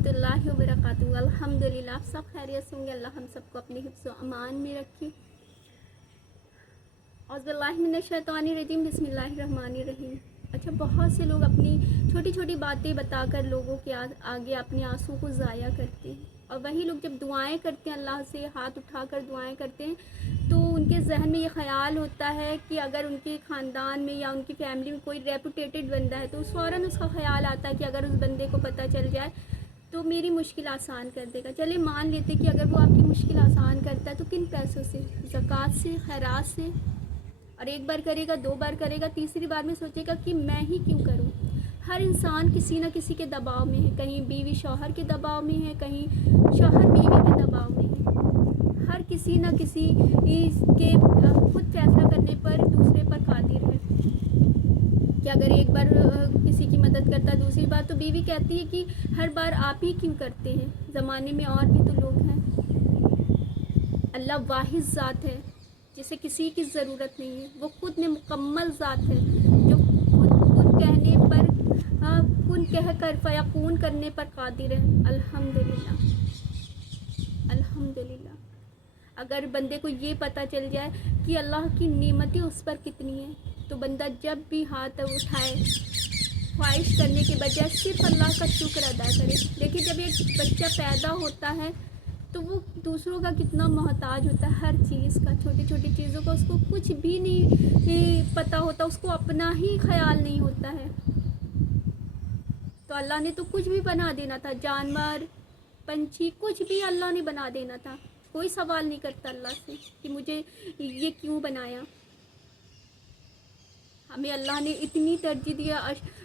रहमतुल्लाहि व बरकातुहू। अल्हम्दुलिल्लाह, आप सब खैरियत से होंगे। अल्लाह हम सबको अपने हिफ्ज़ व अमान में रखे। औज़ुबिल्लाहि मिनश्शैतानिर्रजीम, बिस्मिल्लाहिर्रहमानिर्रहीम। अच्छा, बहुत से लोग अपनी छोटी छोटी बातें बताकर लोगों के आगे अपने आंसू को ज़ाया करते हैं, और वही लोग जब दुआएं करते हैं, अल्लाह से हाथ उठाकर दुआएं करते हैं, तो उनके जहन में ये ख्याल होता है कि अगर उनके ख़ानदान में या उनकी फैमिली में कोई रेपुटेटेड बंदा है, तो फ़ौरन उसका ख्याल आता है कि अगर उस बंदे को पता चल जाए तो मेरी मुश्किल आसान कर देगा। चलिए मान लेते कि अगर वो आपकी मुश्किल आसान करता है, तो किन पैसों से? ज़कात से, खैरात से। और एक बार करेगा, दो बार करेगा, तीसरी बार में सोचेगा कि मैं ही क्यों करूं। हर इंसान किसी न किसी के दबाव में है, कहीं बीवी शौहर के दबाव में है, कहीं शौहर बीवी के दबाव में है। हर किसी न किसी के खुद फैसला करने पर दूसरे पर कादिर है कि अगर एक बार किसी की मदद करता है, दूसरी बार तो बीवी कहती है कि हर बार आप ही क्यों करते हैं, ज़माने में और भी तो लोग हैं। अल्लाह वाहिद ज़ात है जिसे किसी की ज़रूरत नहीं है। वो खुद में मुकम्मल ज़ात है जो खुद कुन कहने पर कुन कह कर फ़यकून करने पर कादिर है। अल्हम्दुलिल्लाह, अल्हम्दुलिल्लाह। अगर बंदे को ये पता चल जाए कि अल्लाह की नेमतें उस पर कितनी हैं, तो बंदा जब भी हाथ उठाए ख्वाहिश करने के बजाय सिर्फ अल्लाह का शुक्र अदा करे। लेकिन जब एक बच्चा पैदा होता है तो वो दूसरों का कितना मोहताज होता है, हर चीज़ का, छोटी छोटी चीज़ों का उसको कुछ भी नहीं पता होता, उसको अपना ही ख्याल नहीं होता है। तो अल्लाह ने तो कुछ भी बना देना था, जानवर, पंछी, कुछ भी अल्लाह ने बना देना था। कोई सवाल नहीं करता अल्लाह से कि मुझे ये क्यों बनाया। हमें अल्लाह ने इतनी तरजीह दिया,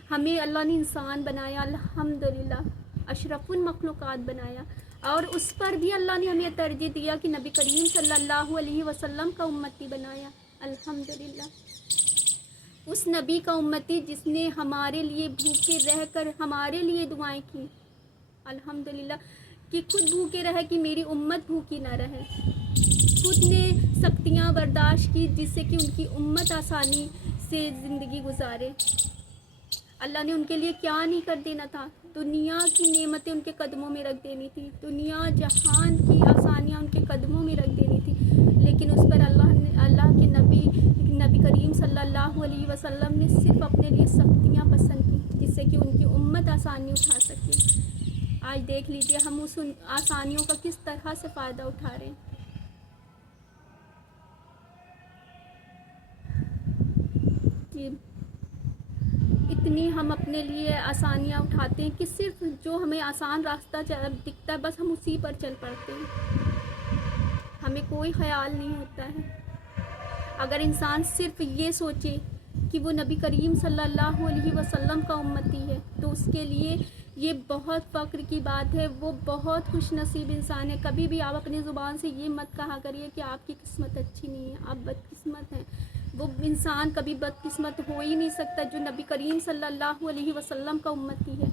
हमें अल्लाह ने इंसान बनाया, अल्हम्दुलिल्लाह, अशरफुल मखलूक़ात बनाया, और उस पर भी अल्लाह ने हमें तरजीह दिया कि नबी करीम सल्लल्लाहु अलैहि वसल्लम का उम्मती बनाया। अल्हम्दुलिल्लाह, उस नबी का उम्मती जिसने हमारे लिए भूखे रहकर हमारे लिए दुआएं की। अल्हम्दुलिल्लाह, कि खुद भूखे रहे कि मेरी उम्मत भूखी ना रहे। खुद ने सख्तियाँ बर्दाश्त की जिससे कि उनकी उम्मत आसानी से ज़िंदगी गुजारे। अल्लाह ने उनके लिए क्या नहीं कर देना था, दुनिया की नेमतें उनके कदमों में रख देनी थी, दुनिया जहान की आसानियाँ उनके कदमों में रख देनी थी। लेकिन उस पर अल्लाह के नबी करीम सल्लल्लाहु अलैहि वसल्लम ने सिर्फ अपने लिए सख्तियाँ पसंद की जिससे कि उनकी उम्मत आसानी उठा सके। आज देख लीजिए हम उस आसानियों का किस तरह से फ़ायदा उठा रहे हैं। कि इतनी हम अपने लिए आसानियाँ उठाते हैं कि सिर्फ जो हमें आसान रास्ता दिखता है बस हम उसी पर चल पड़ते हैं, हमें कोई ख्याल नहीं होता है। अगर इंसान सिर्फ ये सोचे कि वो नबी करीम सल्लल्लाहु अलैहि वसल्लम का उम्मती है, तो उसके लिए ये बहुत फ़ख्र की बात है, वो बहुत खुश नसीब इंसान है। कभी भी आप अपनी ज़ुबान से ये मत कहा करिए कि आपकी किस्मत अच्छी नहीं है, आप बदकिस्मत हैं। वो इंसान कभी बदकिस्मत हो ही नहीं सकता जो नबी करीम सल्लल्लाहु अलैहि वसल्लम का उम्मती है।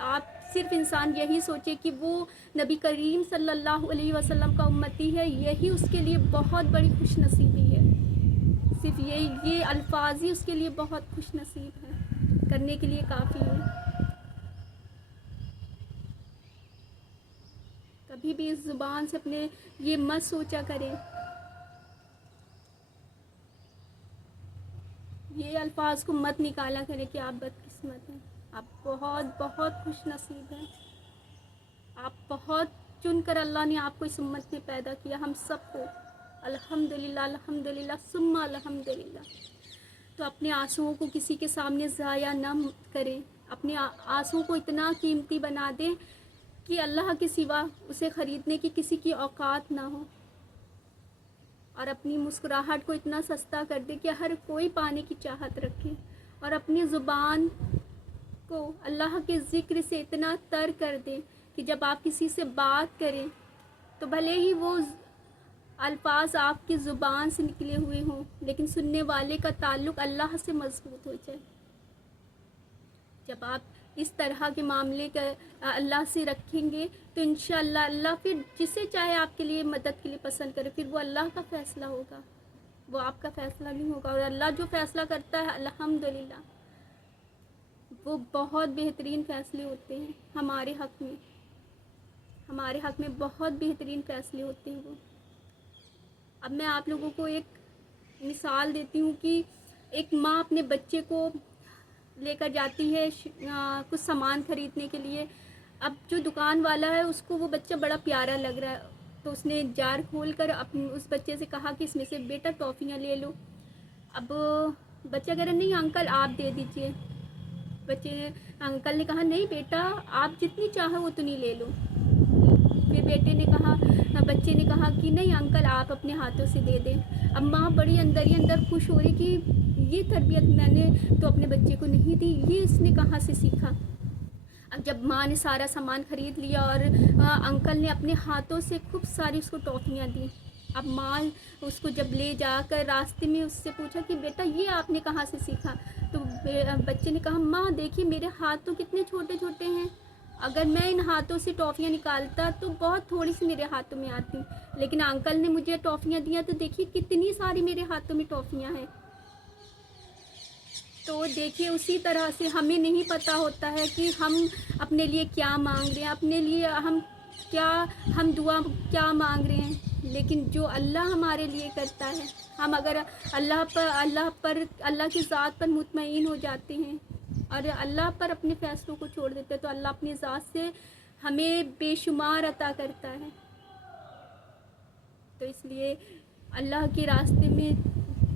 आप सिर्फ इंसान यही सोचे कि वो नबी करीम सल्लल्लाहु अलैहि वसल्लम का उम्मती है, यही उसके लिए बहुत बड़ी खुश नसीबी है। सिर्फ ये अल्फाज ही उसके लिए बहुत खुश नसीब है, करने के लिए काफ़ी है। कभी भी इस ज़ुबान से अपने ये मत सोचा करें, ये अल्फाज को मत निकाला करें कि आप बदकिस्मत हैं। आप बहुत बहुत खुश नसीब हैं। आप बहुत चुनकर अल्लाह ने आपको इस उम्मत में पैदा किया, हम सबको। अल्हम्दुलिल्लाह, अल्हम्दुलिल्लाह, सुम्मा अल्हम्दुलिल्लाह। तो अपने आंसुओं को किसी के सामने ज़ाया न करें, अपने आंसुओं को इतना कीमती बना दें कि अल्लाह के सिवा उसे ख़रीदने की किसी की औकात ना हो, और अपनी मुस्कुराहट को इतना सस्ता कर दे कि हर कोई पाने की चाहत रखे, और अपनी ज़ुबान को अल्लाह के ज़िक्र से इतना तर कर दे कि जब आप किसी से बात करें तो भले ही वो अल्फाज आपकी ज़ुबान से निकले हुए हों, लेकिन सुनने वाले का ताल्लुक़ अल्लाह से मजबूत हो जाए। जब आप इस तरह के मामले का अल्लाह से रखेंगे तो इंशाअल्लाह अल्लाह फिर जिसे चाहे आपके लिए मदद के लिए पसंद करे, फिर वो अल्लाह का फ़ैसला होगा, वो आपका फ़ैसला नहीं होगा। और अल्लाह जो फ़ैसला करता है अल्हम्दुलिल्लाह وہ بہت بہترین فیصلے ہوتے ہیں ہمارے حق میں بہت بہترین فیصلے ہوتے ہیں وہ۔ اب میں آپ لوگوں کو ایک مثال دیتی ہوں کہ ایک ماں اپنے بچے کو لے کر جاتی ہے کچھ سامان خریدنے کے لیے۔ اب جو دکان والا ہے اس کو وہ بچہ بڑا پیارا لگ رہا ہے، تو اس نے جار کھول کر اس بچے سے کہا کہ اس میں سے بیٹا ٹافیاں لے لو۔ اب بچہ کہہ رہا نہیں انکل آپ دے دیجئے۔ انکل نے کہا نہیں بیٹا آپ جتنی چاہو اتنی لے لو۔ پھر بچے نے کہا کہ نہیں انکل آپ اپنے ہاتھوں سے دے دیں۔ اب ماں بڑی اندر ہی اندر خوش ہو رہی کہ یہ تربیت میں نے تو اپنے بچے کو نہیں دی، یہ اس نے کہاں سے سیکھا۔ اب جب ماں نے سارا سامان خرید لیا اور انکل نے اپنے ہاتھوں سے خوب ساری اس کو ٹافیاں دی۔ اب ماں اس کو جب لے جا کر راستے میں اس سے پوچھا کہ بیٹا یہ آپ نے کہاں سے سیکھا، تو بچے نے کہا ماں دیکھیے میرے ہاتھ تو کتنے چھوٹے چھوٹے ہیں، اگر میں ان ہاتھوں سے ٹافیاں نکالتا تو بہت تھوڑی سی میرے ہاتھوں میں آتی، لیکن انکل نے مجھے ٹافیاں دیا تو دیکھیے کتنی ساری میرے ہاتھوں میں ٹافیاں ہیں۔ تو دیکھیے اسی طرح سے ہمیں نہیں پتہ ہوتا ہے کہ ہم اپنے لیے کیا مانگ رہے ہیں، اپنے لیے ہم دعا کیا مانگ رہے ہیں، لیکن جو اللہ ہمارے لیے کرتا ہے، ہم اگر اللہ کی ذات پر مطمئن ہو جاتے ہیں اور اللہ پر اپنے فیصلوں کو چھوڑ دیتے ہیں تو اللہ اپنی ذات سے ہمیں بے شمار عطا کرتا ہے۔ تو اس لیے اللہ کے راستے میں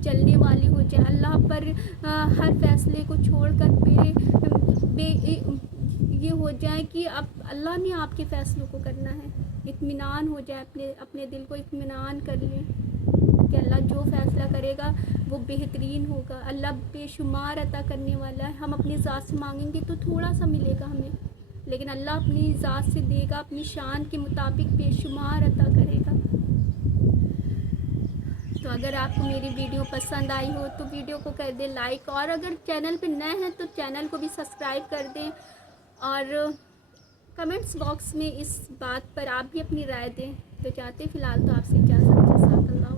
چلنے والے ہو جائیں، اللہ پر ہر فیصلے کو چھوڑ کر یہ ہو جائے کہ اب اللہ نے آپ کے فیصلوں کو کرنا ہے، اطمینان ہو جائے، اپنے دل کو اطمینان کر لیں کہ اللہ جو فیصلہ کرے گا وہ بہترین ہوگا، اللہ بے شمار عطا کرنے والا ہے۔ ہم اپنی ذات سے مانگیں گے تو تھوڑا سا ملے گا ہمیں، لیکن اللہ اپنی ذات سے دے گا، اپنی شان کے مطابق بے شمار عطا کرے گا۔ تو اگر آپ کو میری ویڈیو پسند آئی ہو تو ویڈیو کو کر دیں لائک، اور اگر چینل پہ نئے ہیں تو چینل کو بھی سبسکرائب کر دیں، اور کمنٹس باکس میں اس بات پر آپ بھی اپنی رائے دیں۔ تو چاہتے فی الحال تو آپ سے اجازت، جزاک اللہ۔